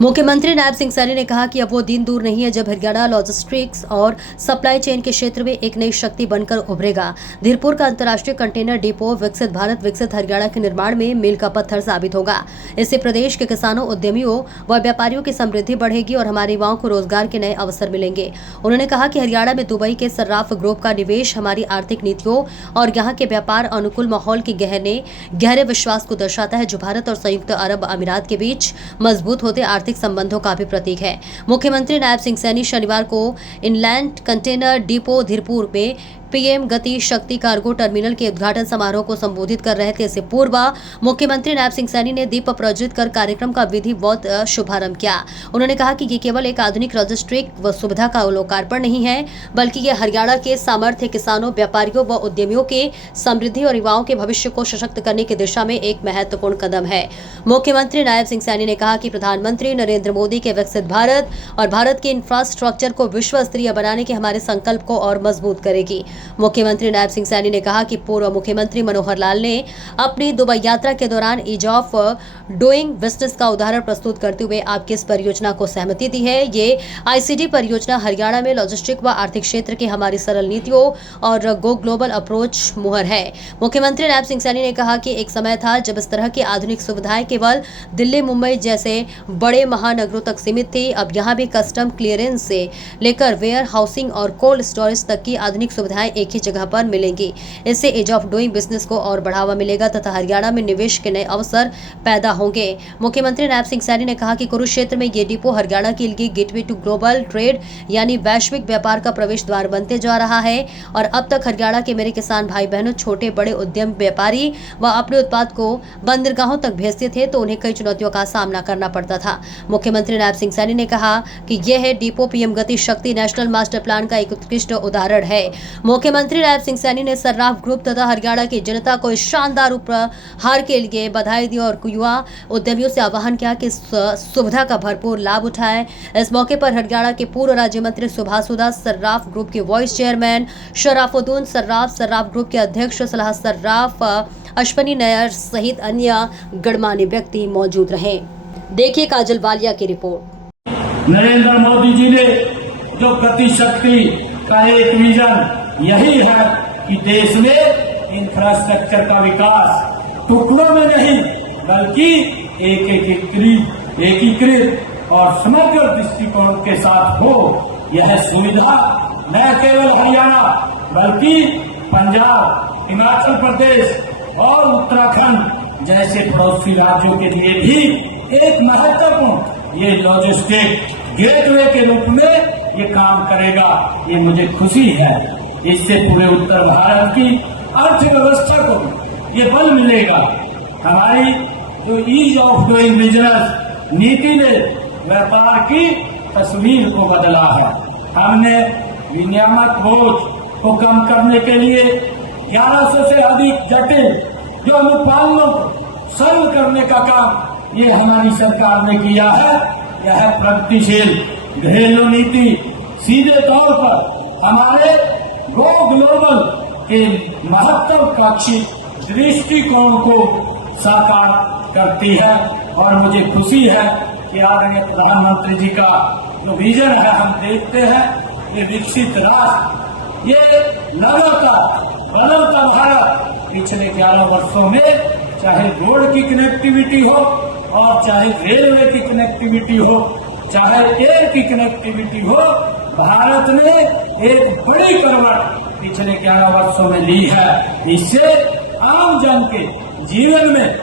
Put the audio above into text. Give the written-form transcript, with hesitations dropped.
मुख्यमंत्री नायब सिंह सैनी ने कहा कि अब वो दिन दूर नहीं है जब हरियाणा लॉजिस्टिक्स और सप्लाई चेन के क्षेत्र में एक नई शक्ति बनकर उभरेगा। धीरपुर का अंतर्राष्ट्रीय कंटेनर डिपो विकसित भारत विकसित हरियाणा के निर्माण में मील का पत्थर साबित होगा। इससे प्रदेश के किसानों, उद्यमियों व व्यापारियों की समृद्धि बढ़ेगी और हमारे युवाओं को रोजगार के नए अवसर मिलेंगे। उन्होंने कहा कि हरियाणा में दुबई के सर्राफ ग्रुप का निवेश हमारी आर्थिक नीतियों और यहाँ के व्यापार अनुकूल माहौल के गहरे विश्वास को दर्शाता है, जो भारत और संयुक्त अरब अमीरात के बीच मजबूत होते आर्थिक संबंधों का भी प्रतीक है। मुख्यमंत्री नायब सिंह सैनी शनिवार को इनलैंड कंटेनर डिपो धीरपुर में पीएम गति शक्ति कार्गो टर्मिनल के उद्घाटन समारोह को संबोधित कर रहे थे। इससे पूर्व मुख्यमंत्री नायब सिंह सैनी ने दीप प्रज्वलित कर कार्यक्रम का विधिवत शुभारंभ किया। उन्होंने कहा कि ये केवल एक आधुनिक लॉजिस्टिक व सुविधा का लोकार्पण नहीं है, बल्कि ये हरियाणा के सामर्थ्य, किसानों, व्यापारियों व उद्यमियों के समृद्धि और युवाओं के भविष्य को सशक्त करने की दिशा में एक महत्वपूर्ण कदम है। मुख्यमंत्री नायब सिंह सैनी ने कहा कि प्रधानमंत्री नरेंद्र मोदी के विकसित भारत और भारत के इंफ्रास्ट्रक्चर को विश्व स्तरीय बनाने के हमारे संकल्प को और मजबूत करेगी। मुख्यमंत्री नायब सिंह सैनी ने कहा कि पूर्व मुख्यमंत्री मनोहर लाल ने अपनी दुबई यात्रा के दौरान ईज ऑफ डूइंग बिजनेस का उदाहरण प्रस्तुत करते हुए आपकी इस परियोजना को सहमति दी है। ये आईसीडी परियोजना हरियाणा में लॉजिस्टिक व आर्थिक क्षेत्र की हमारी सरल नीतियों और गो ग्लोबल अप्रोच मुहर है। मुख्यमंत्री नायब सिंह सैनी ने कहा कि एक समय था जब इस तरह की आधुनिक सुविधाएं केवल दिल्ली, मुंबई जैसे बड़े महानगरों तक सीमित थी। अब यहाँ भी कस्टम क्लियरेंस से लेकर वेयर हाउसिंग और कोल्ड स्टोरेज तक की आधुनिक सुविधाएं एक ही जगह पर मिलेंगी। इससे ईज ऑफ डूइंग बिजनेस को और बढ़ावा मिलेगा तथा हरियाणा में निवेश के नए अवसर पैदा होंगे। मुख्यमंत्री नायब सिंह सैनी ने कहा कि कुरुक्षेत्र में ये डिपो हरियाणा के लिए गेटवे टू ग्लोबल ट्रेड यानी वैश्विक व्यापार का प्रवेश द्वार बनते जा रहा है और अब तक हरियाणा के मेरे किसान भाई बहनों, छोटे बड़े उद्यम व्यापारी व अपने उत्पाद को बंदरगाहों तक भेजते थे तो उन्हें कई चुनौतियों का सामना करना पड़ता था। मुख्यमंत्री नायब सिंह सैनी ने कहा कि यह है डिपो पीएम गति शक्ति नेशनल मास्टर प्लान का एक उत्कृष्ट उदाहरण है। मुख्यमंत्री नायब सिंह सैनी ने सर्राफ ग्रुप तथा हरियाणा की जनता को इस शानदार उपहार के लिए बधाई दी और युवा उद्यमियों से आह्वान किया कि सुविधा का भरपूर लाभ उठाएं। इस मौके पर हरियाणा के पूर्व राज्य मंत्री सुभाषुदा, सर्राफ ग्रुप के vice chairman Sharafuddin Sarraf group के अध्यक्ष सलाह सर्राफ अश्वनी नायर सहित अन्य गणमान्य व्यक्ति मौजूद रहे। देखिए काजल वालिया की रिपोर्ट। नरेंद्र मोदी जी ने जो गति शक्ति का एक विजन यही है कि देश में इंफ्रास्ट्रक्चर का विकास टुकड़ों में नहीं बल्कि एकीकृत और समग्र दृष्टिकोण के साथ हो। यह सुविधा न केवल हरियाणा बल्कि पंजाब, हिमाचल प्रदेश और उत्तराखंड जैसे पड़ोसी राज्यों के लिए भी एक महत्वपूर्ण ये लॉजिस्टिक गेटवे के रूप में ये काम करेगा। ये मुझे खुशी है। इससे पूरे उत्तर भारत की अर्थव्यवस्था को ये बल मिलेगा। हमारी जो ईज ऑफ डूइंग बिजनेस नीति ने व्यापार की तस्वीर को बदला है। हमने विनियामक बोझ को कम करने के लिए 1100 से अधिक जटिल जो अनुपालनों को सरल करने का काम ये हमारी सरकार ने किया है। यह प्रगतिशील घरेलू नीति सीधे तौर पर हमारे गो ग्लोबल के महत्वाकांक्षी दृष्टिकोण को साकार करती है और मुझे खुशी है कि आदरणीय प्रधानमंत्री जी का जो विजन है हम देखते हैं ये विकसित राष्ट्र, ये लगातार बदलता भारत पिछले 11 वर्षों में चाहे रोड की कनेक्टिविटी हो और चाहे रेलवे की कनेक्टिविटी हो, चाहे एयर की कनेक्टिविटी हो, भारत ने एक बड़ी करवट पिछले 11 वर्षों में ली है। इससे आम जन के जीवन में